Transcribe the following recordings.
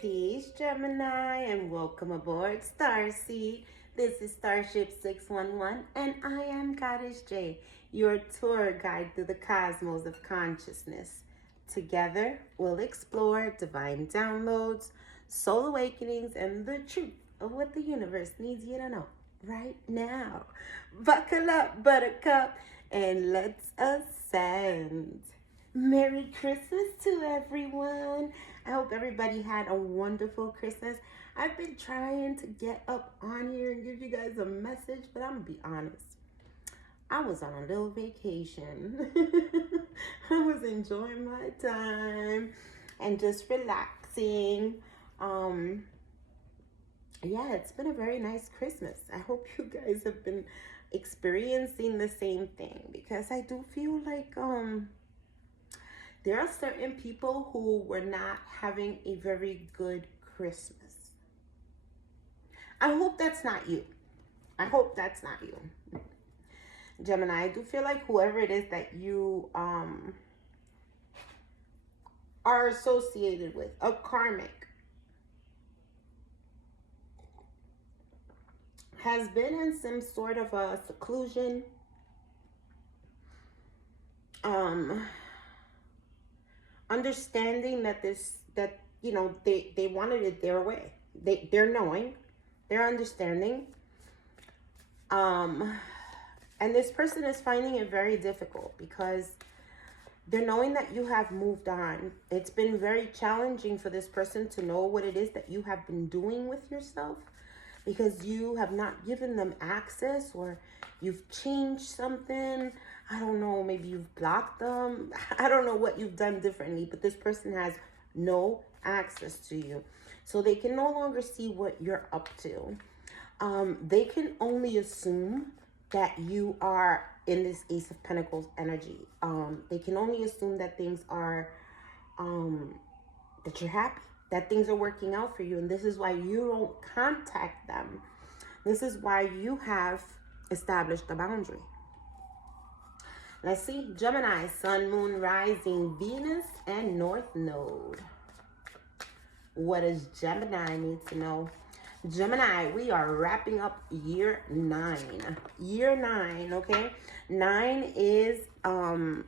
Peace, Gemini, and welcome aboard Starseed. This is Starship 611, and I am Goddess J, your tour guide through the cosmos of consciousness. Together, we'll explore divine downloads, soul awakenings, and the truth of what the universe needs you to know right now. Buckle up, Buttercup, and let's ascend. Merry Christmas to everyone. I hope everybody had a wonderful Christmas. I've been trying to get up on here and give you guys a message, but I'm gonna be honest. I was on a little vacation. I was enjoying my time and just relaxing. Yeah, it's been a very nice Christmas. I hope you guys have been experiencing the same thing, because I do feel like there are certain people who were not having a very good Christmas. I hope that's not you. I hope that's not you. Gemini, I do feel like whoever it is that you are associated with, a karmic, has been in some sort of a seclusion, understanding that they wanted it their way. They're knowing, they're understanding, and this person is finding it very difficult because they're knowing that you have moved on. It's been very challenging for this person to know what it is that you have been doing with yourself, because you have not given them access, or you've changed something. I don't know, maybe you've blocked them. I don't know what you've done differently, but this person has no access to you. So they can no longer see what you're up to. They can only assume that you are in this Ace of Pentacles energy. They can only assume that things are, that you're happy, that things are working out for you. And this is why you don't contact them. This is why you have established a boundary. Let's see, Gemini, Sun, Moon, Rising, Venus, and North Node. What does Gemini need to know? Gemini, we are wrapping up year 9. Year 9, okay? 9 is the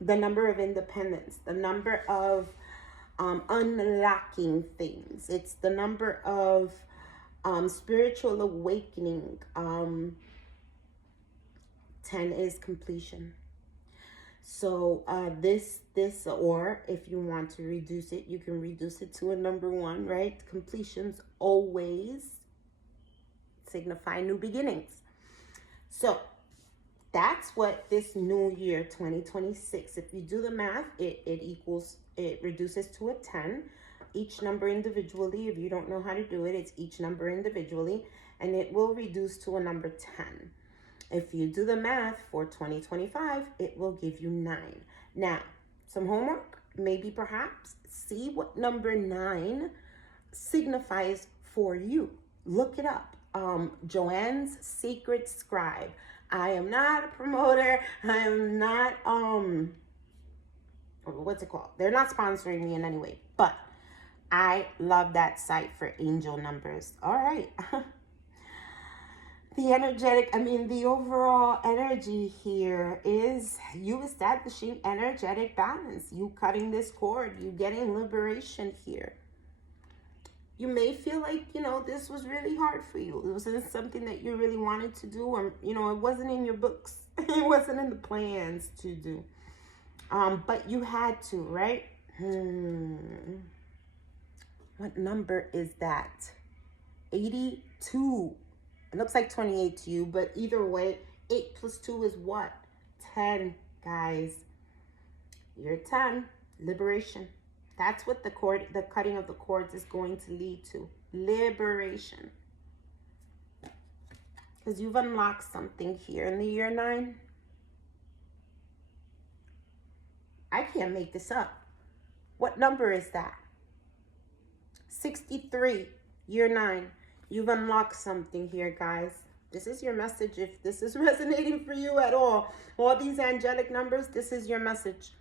number of independence, the number of unlocking things. It's the number of spiritual awakening. 10 is completion. So this, or if you want to reduce it, you can reduce it to a number 1, right? Completions always signify new beginnings. So that's what this new year 2026, if you do the math, it reduces to a 10. Each number individually, if you don't know how to do it, it's each number individually, and it will reduce to a number 10. If you do the math for 2025, it will give you 9. Now, some homework, maybe perhaps see what number 9 signifies for you. Look it up. Joanne's Secret Scribe. I am not a promoter. I am not, what's it called? They're not sponsoring me in any way, but I love that site for angel numbers. All right. The overall energy here is you establishing energetic balance, you cutting this cord, you getting liberation here. You may feel like, this was really hard for you. It wasn't something that you really wanted to do, or, it wasn't in your books. It wasn't in the plans to do. But you had to, right? What number is that? 82. It looks like 28 to you, but either way, 8 plus 2 is what? 10, guys. You're 10. Liberation. That's what the cutting of the cords is going to lead to. Liberation. Because you've unlocked something here in the year 9. I can't make this up. What number is that? 63, year 9. You've unlocked something here, guys. This is your message. If this is resonating for you at all these angelic numbers, this is your message.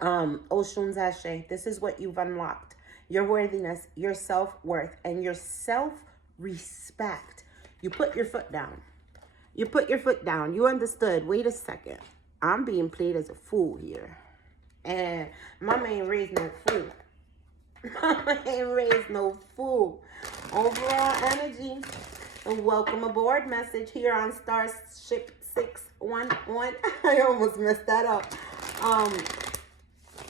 Oshun Zashe, this is what you've unlocked. your worthiness, your self-worth, and your self-respect. You put your foot down. You put your foot down. You understood. Wait a second. I'm being played as a fool here. And mama ain't raised no fool. Mama ain't raised no fool. Overall energy. A welcome aboard message here on Starship 611. I almost messed that up.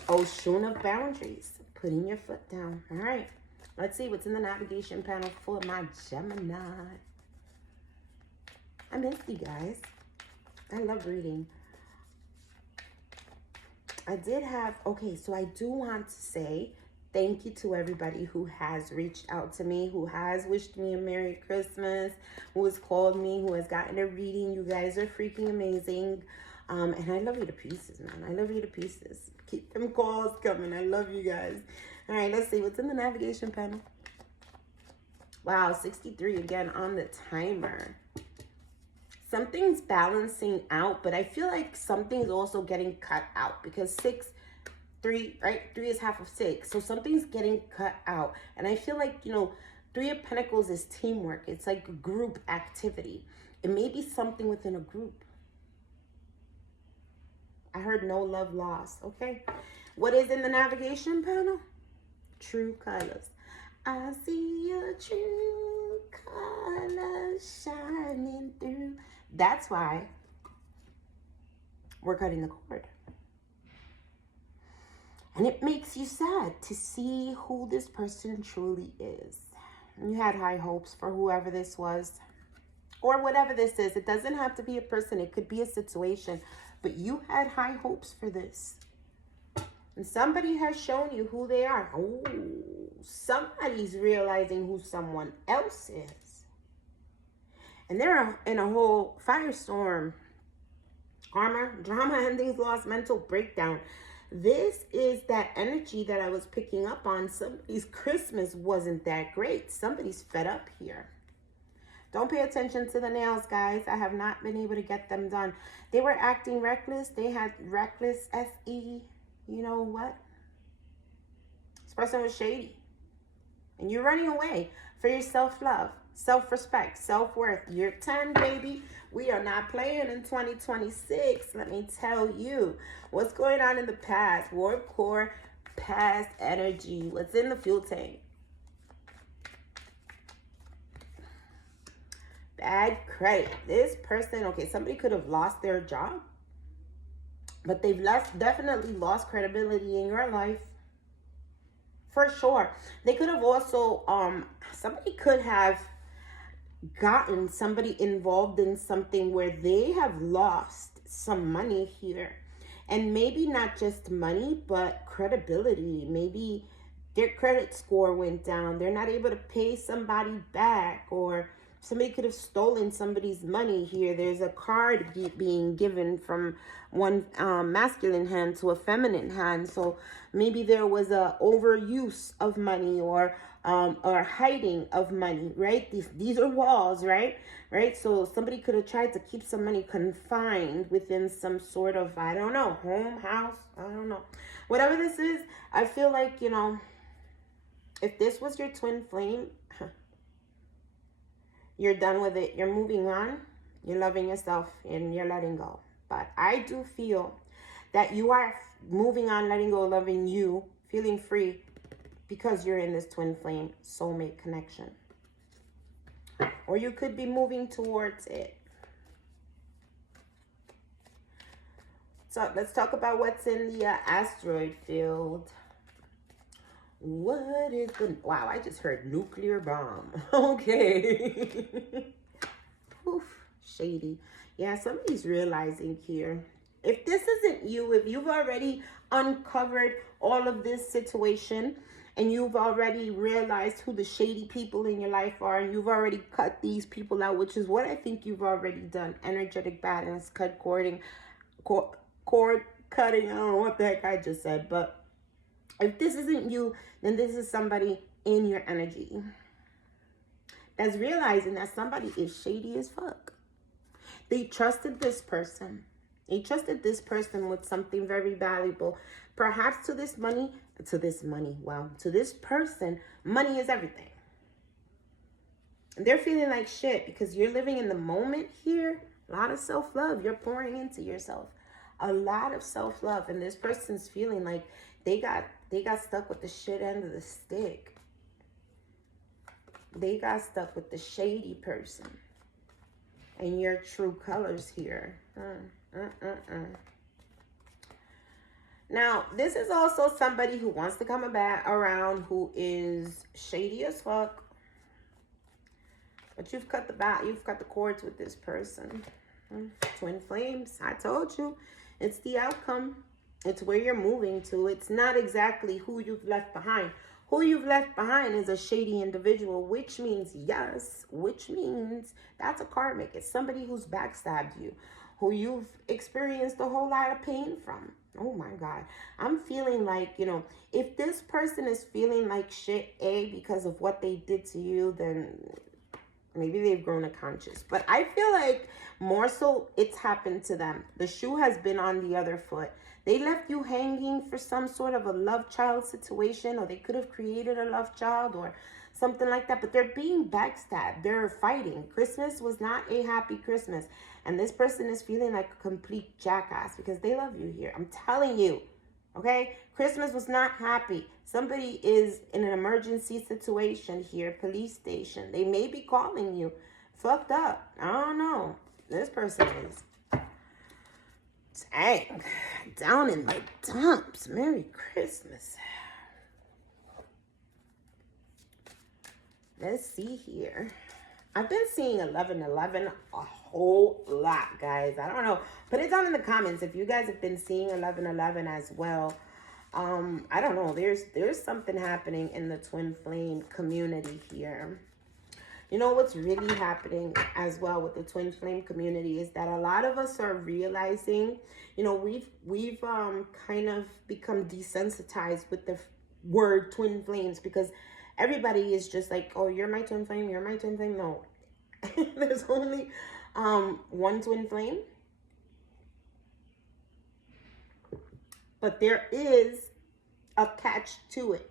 Ocean of boundaries. Putting your foot down. All right. Let's see what's in the navigation panel for my Gemini. I missed you guys. I love reading. I did have, okay, so I do want to say thank you to everybody who has reached out to me, who has wished me a Merry Christmas, who has called me, who has gotten a reading. You guys are freaking amazing. And I love you to pieces, man. I love you to pieces. Keep them calls coming. I love you guys. All right, let's see what's in the navigation panel. Wow, 63 again on the timer. Something's balancing out, but I feel like something's also getting cut out because 3, right? 3 is half of 6. So something's getting cut out. And I feel like, you know, 3 of Pentacles is teamwork. It's like a group activity. It may be something within a group. I heard no love lost. Okay. What is in the navigation panel? True colors. I see your true colors shining through. That's why we're cutting the cord. And it makes you sad to see who this person truly is. You had high hopes for whoever this was or whatever this is. It doesn't have to be a person. It could be a situation. But you had high hopes for this. And somebody has shown you who they are. Oh, somebody's realizing who someone else is. And they're in a whole firestorm. Armor, drama, endings, loss, mental breakdown. This is that energy that I was picking up on. Somebody's Christmas wasn't that great. Somebody's fed up here. Don't pay attention to the nails, guys. I have not been able to get them done. They were acting reckless. They had reckless SE. You know what? This person was shady. And you're running away for your self-love, self-respect, self-worth. You're 10, baby. We are not playing in 2026. Let me tell you. What's going on in the past? Warp core, past energy. What's in the fuel tank? Bad credit. This person, okay, somebody could have lost their job, but they've definitely lost credibility in your life. For sure. They could have also, somebody could have gotten somebody involved in something where they have lost some money here. And maybe not just money, but credibility. Maybe their credit score went down. They're not able to pay somebody back, or somebody could have stolen somebody's money here. There's a card being given from one masculine hand to a feminine hand. So maybe there was a overuse of money or hiding of money, right? These are walls, right? Right? So somebody could have tried to keep some money confined within some sort of, I don't know, home, house, I don't know. Whatever this is, I feel like, you know, if this was your twin flame, you're done with it. You're moving on. You're loving yourself and you're letting go. But I do feel that you are moving on, letting go, loving you, feeling free because you're in this twin flame soulmate connection. Or you could be moving towards it. So let's talk about what's in the asteroid field. What is the... Wow, I just heard nuclear bomb. Okay. Oof, shady. Yeah, somebody's realizing here. If this isn't you, if you've already uncovered all of this situation and you've already realized who the shady people in your life are and you've already cut these people out, which is what I think you've already done. Energetic balance, cord cutting. I don't know what the heck I just said, but if this isn't you, then this is somebody in your energy that's realizing that somebody is shady as fuck. They trusted this person. He trusted this person with something very valuable. Perhaps to this person, money is everything. And they're feeling like shit because you're living in the moment here. A lot of self-love. You're pouring into yourself. A lot of self-love. And this person's feeling like they got stuck with the shit end of the stick. They got stuck with the shady person. And your true colors here. Now, this is also somebody who wants to come back around who is shady as fuck. But you've cut the cords with this person. Twin flames. I told you. It's the outcome. It's where you're moving to. It's not exactly who you've left behind. Who you've left behind is a shady individual, which means that's a karmic. It's somebody who's backstabbed you, who you've experienced a whole lot of pain from. Oh my God. I'm feeling like, if this person is feeling like shit, because of what they did to you, then maybe they've grown unconscious. But I feel like more so it's happened to them. The shoe has been on the other foot. They left you hanging for some sort of a love child situation, or they could have created a love child or something like that. But they're being backstabbed. They're fighting. Christmas was not a happy Christmas. And this person is feeling like a complete jackass because they love you here. I'm telling you. Okay? Christmas was not happy. Somebody is in an emergency situation here, police station. They may be calling you. Fucked up. I don't know. This person is, dang, down in the dumps. Merry Christmas. Let's see here. I've been seeing 1111 a whole lot, guys. I don't know. Put it down in the comments if you guys have been seeing 1111 as well. I don't know. There's something happening in the twin flame community here. You know what's really happening as well with the twin flame community is that a lot of us are realizing, we've kind of become desensitized with the word twin flames because everybody is just like, oh, you're my twin flame, you're my twin flame. No, there's only one twin flame. But there is a catch to it.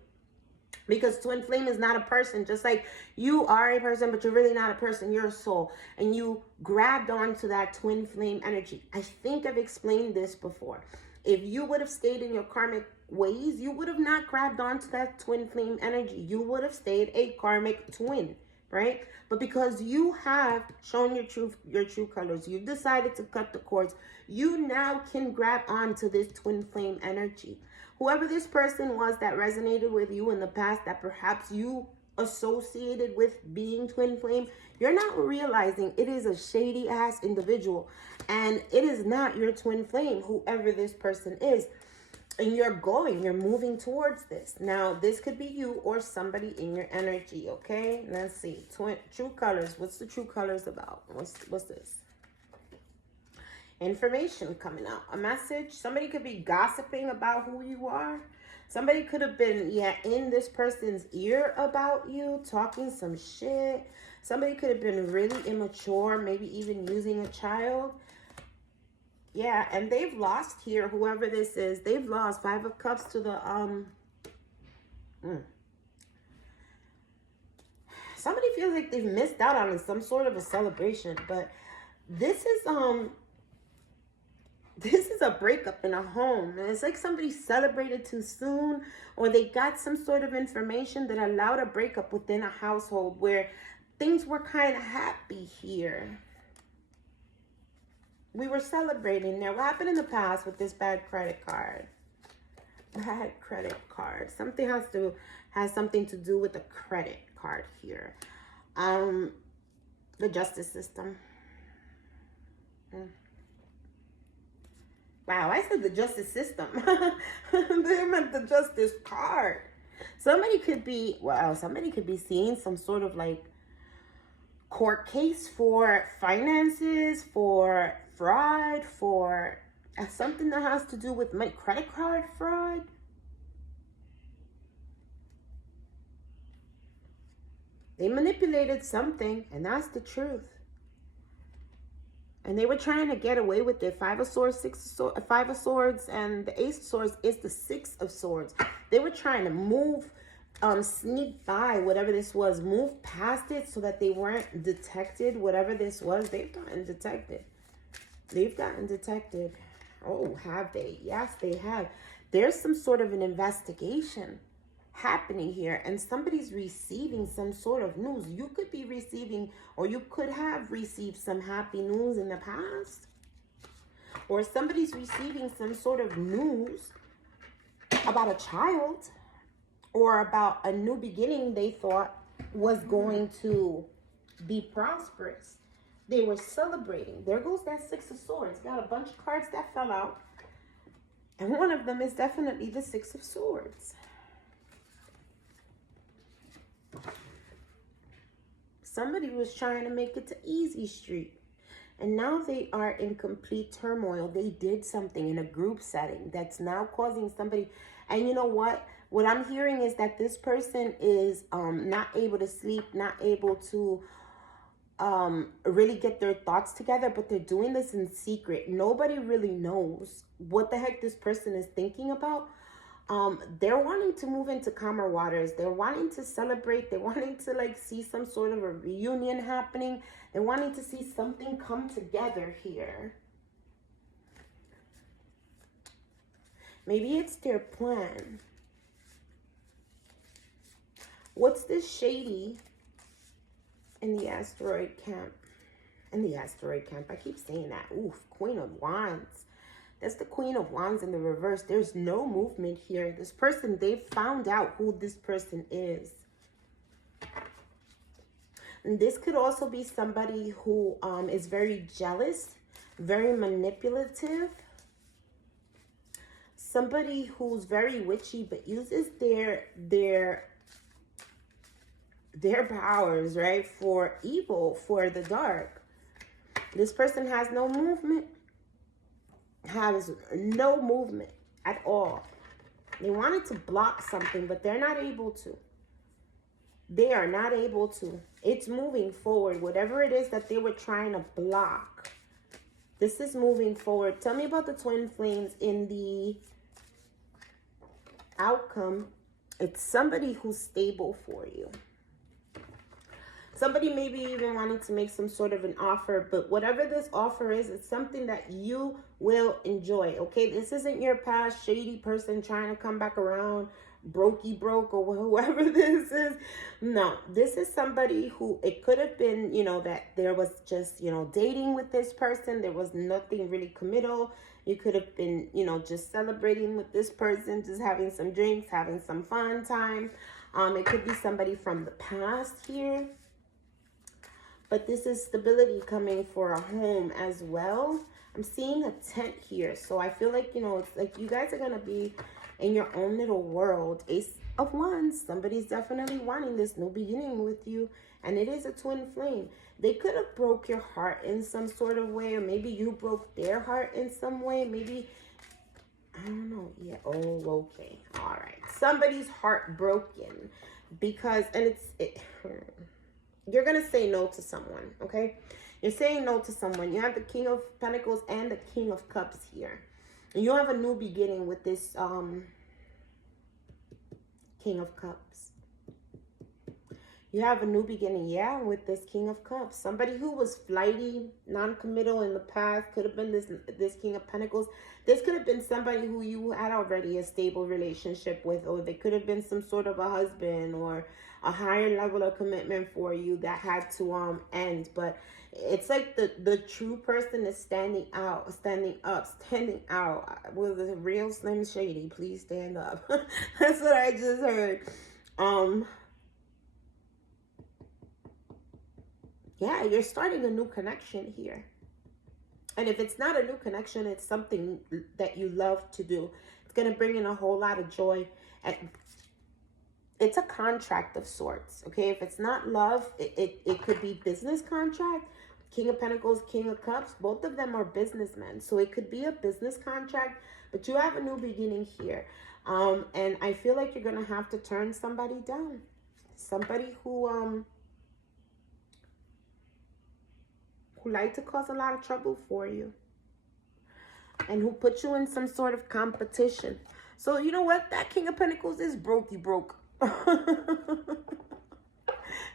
Because twin flame is not a person. Just like you are a person, but you're really not a person. You're a soul. And you grabbed onto that twin flame energy. I think I've explained this before. If you would have stayed in your karmic ways, you would have not grabbed onto that twin flame energy. You would have stayed a karmic twin, right? But because you have shown your true colors, you've decided to cut the cords, you now can grab onto this twin flame energy. Whoever this person was that resonated with you in the past, that perhaps you associated with being twin flame, you're not realizing it is a shady ass individual and it is not your twin flame, whoever this person is. And you're moving towards this. Now, this could be you or somebody in your energy, okay? Let's see. True colors. What's the true colors about? What's this? Information coming out. A message. Somebody could be gossiping about who you are. Somebody could have been, in this person's ear about you, talking some shit. Somebody could have been really immature, maybe even using a child. Yeah, and they've lost here, whoever this is. They've lost 5 of Cups to the, Somebody feels like they've missed out on some sort of a celebration, but this is a breakup in a home. And it's like somebody celebrated too soon, or they got some sort of information that allowed a breakup within a household where things were kind of happy here. We were celebrating there. What happened in the past with this bad credit card? Bad credit card. Something has something to do with the credit card here. The justice system. Wow, I said the justice system. They meant the justice card. Somebody could be seeing some sort of like court case for finances, for fraud, for something that has to do with my credit card fraud. They manipulated something, and that's the truth. And they were trying to get away with it. Five of Swords, Five of Swords, and the Ace of Swords is the Six of Swords. They were trying to move, sneak by whatever this was, move past it so that they weren't detected. Whatever this was, they've gotten detected. They've gotten detected. Oh, have they? Yes, they have. There's some sort of an investigation happening here, and somebody's receiving some sort of news. You could be receiving, or you could have received some happy news in the past, or somebody's receiving some sort of news about a child or about a new beginning they thought was going to be prosperous. They were celebrating. There goes that Six of Swords. Got a bunch of cards that fell out, and one of them is definitely the Six of Swords. Somebody was trying to make it to Easy Street, and now they are in complete turmoil. They did something in a group setting that's now causing somebody, and you know what? What I'm hearing is that this person is not able to sleep, not able to really get their thoughts together, but they're doing this in secret. Nobody really knows what the heck this person is thinking about. They're wanting to move into calmer waters. They're wanting to celebrate. They're wanting to like see some sort of a reunion happening. They're wanting to see something come together here. Maybe it's their plan. What's this shady in the asteroid camp? In the asteroid camp, I keep saying that. Oof, Queen of Wands. That's the Queen of Wands in the reverse. There's no movement here. This person, they've found out who this person is. And this could also be somebody who is very jealous, very manipulative. Somebody who's very witchy, but uses their powers, right, for evil, for the dark. This person has no movement. Has no movement at all. They wanted to block something, but they're not able to. They are not able to. It's moving forward. Whatever it is that they were trying to block, this is moving forward. Tell me about the twin flames in the outcome. It's somebody who's stable for you. Somebody maybe even wanting to make some sort of an offer, but whatever this offer is, it's something that you will enjoy, okay? This isn't your past shady person trying to come back around, brokey broke, or whoever this is. No, this is somebody who, it could have been, you know, that there was just, you know, dating with this person. There was nothing really committal. You could have been, you know, just celebrating with this person, just having some drinks, having some fun time. It could be somebody from the past here. But this is stability coming for a home as well. I'm seeing a tent here. So I feel like, you know, it's like you guys are going to be in your own little world. Ace of Wands. Somebody's definitely wanting this new beginning with you. And it is a twin flame. They could have broke your heart in some sort of way. Or maybe you broke their heart in some way. Maybe, I don't know. Yeah. Oh, okay. All right. Somebody's heart broken. Because, and you're going to say no to someone, okay? You're saying no to someone. You have the King of Pentacles and the King of Cups here. And you have a new beginning with this King of Cups. You have a new beginning, yeah, with this King of Cups. Somebody who was flighty, non-committal in the past. Could have been this King of Pentacles. This could have been somebody who you had already a stable relationship with. Or they could have been some sort of a husband or a higher level of commitment for you that had to end. But it's like the true person is standing up. With a real Slim Shady, please stand up. That's what I just heard. Yeah, you're starting a new connection here. And if it's not a new connection, it's something that you love to do. It's going to bring in a whole lot of joy. And it's a contract of sorts, okay? If it's not love, it could be business contract. King of Pentacles, King of Cups, both of them are businessmen. So it could be a business contract, but you have a new beginning here. And I feel like you're going to have to turn somebody down. Somebody who who like to cause a lot of trouble for you and who put you in some sort of competition. So you know what? That King of Pentacles is broke.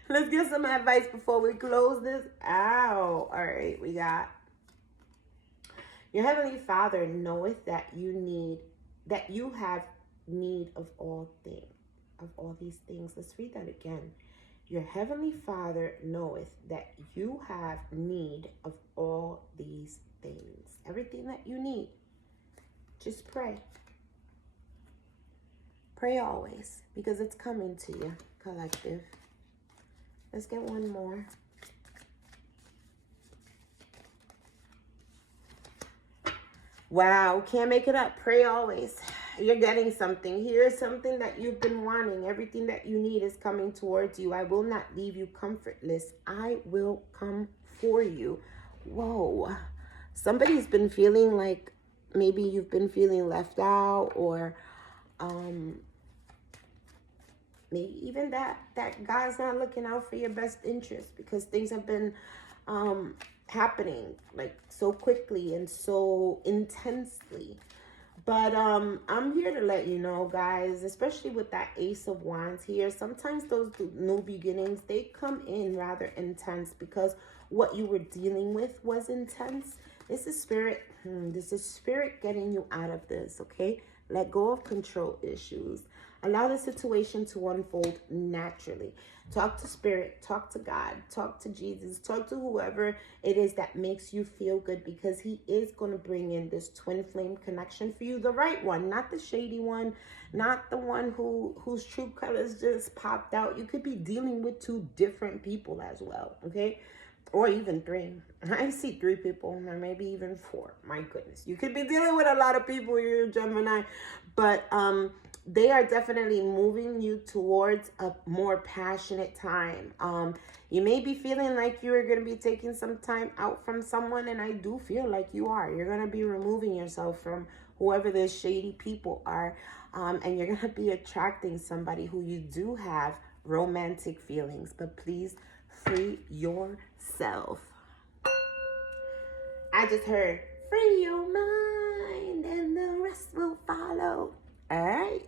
Let's get some advice before we close this out. All right, we got your Heavenly Father knoweth that you have need of all these things. Let's read that again. Your Heavenly Father knoweth that you have need of all these things. Everything that you need. Just pray. Pray always, because it's coming to you, collective. Let's get one more. Wow, can't make it up. Pray always. You're getting something. Here's something that you've been wanting. Everything that you need is coming towards you. I will not leave you comfortless. I will come for you. Whoa. Somebody's been feeling like maybe you've been feeling left out, or maybe even that God's not looking out for your best interest, because things have been happening like so quickly and so intensely. But I'm here to let you know, guys, especially with that Ace of Wands here, sometimes those new beginnings, they come in rather intense because what you were dealing with was intense. This is spirit. This is spirit getting you out of this, okay? Let go of control issues. Allow the situation to unfold naturally. Talk to spirit, talk to God, talk to Jesus, talk to whoever it is that makes you feel good, because he is going to bring in this twin flame connection for you. The right one, not the shady one, not the one whose true colors just popped out. You could be dealing with two different people as well, okay? Or even three. I see 3 people, or maybe even 4. My goodness. You could be dealing with a lot of people, you're Gemini. But they are definitely moving you towards a more passionate time. You may be feeling like you're going to be taking some time out from someone, and I do feel like you are. You're going to be removing yourself from whoever those shady people are, and you're going to be attracting somebody who you do have romantic feelings. But please free yourself. I just heard, free your mind and the rest will follow. All right?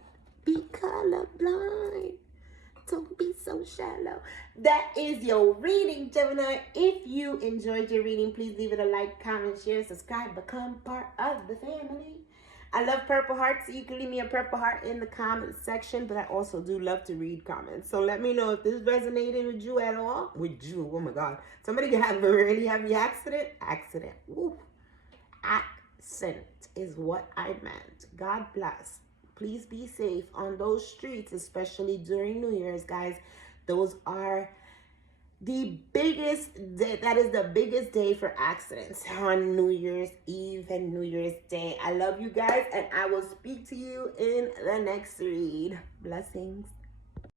Be colorblind. Don't be so shallow. That is your reading, Gemini. If you enjoyed your reading, please leave it a like, comment, share, subscribe, become part of the family. I love purple hearts, so you can leave me a purple heart in the comment section, but I also do love to read comments. So let me know if this resonated with you at all. With you, oh my God. Somebody can have a really heavy accident. Woo. Accent is what I meant. God bless. Please be safe on those streets, especially during New Year's, guys. Those are the biggest day. That is the biggest day for accidents, on New Year's Eve and New Year's Day. I love you guys, and I will speak to you in the next read. Blessings.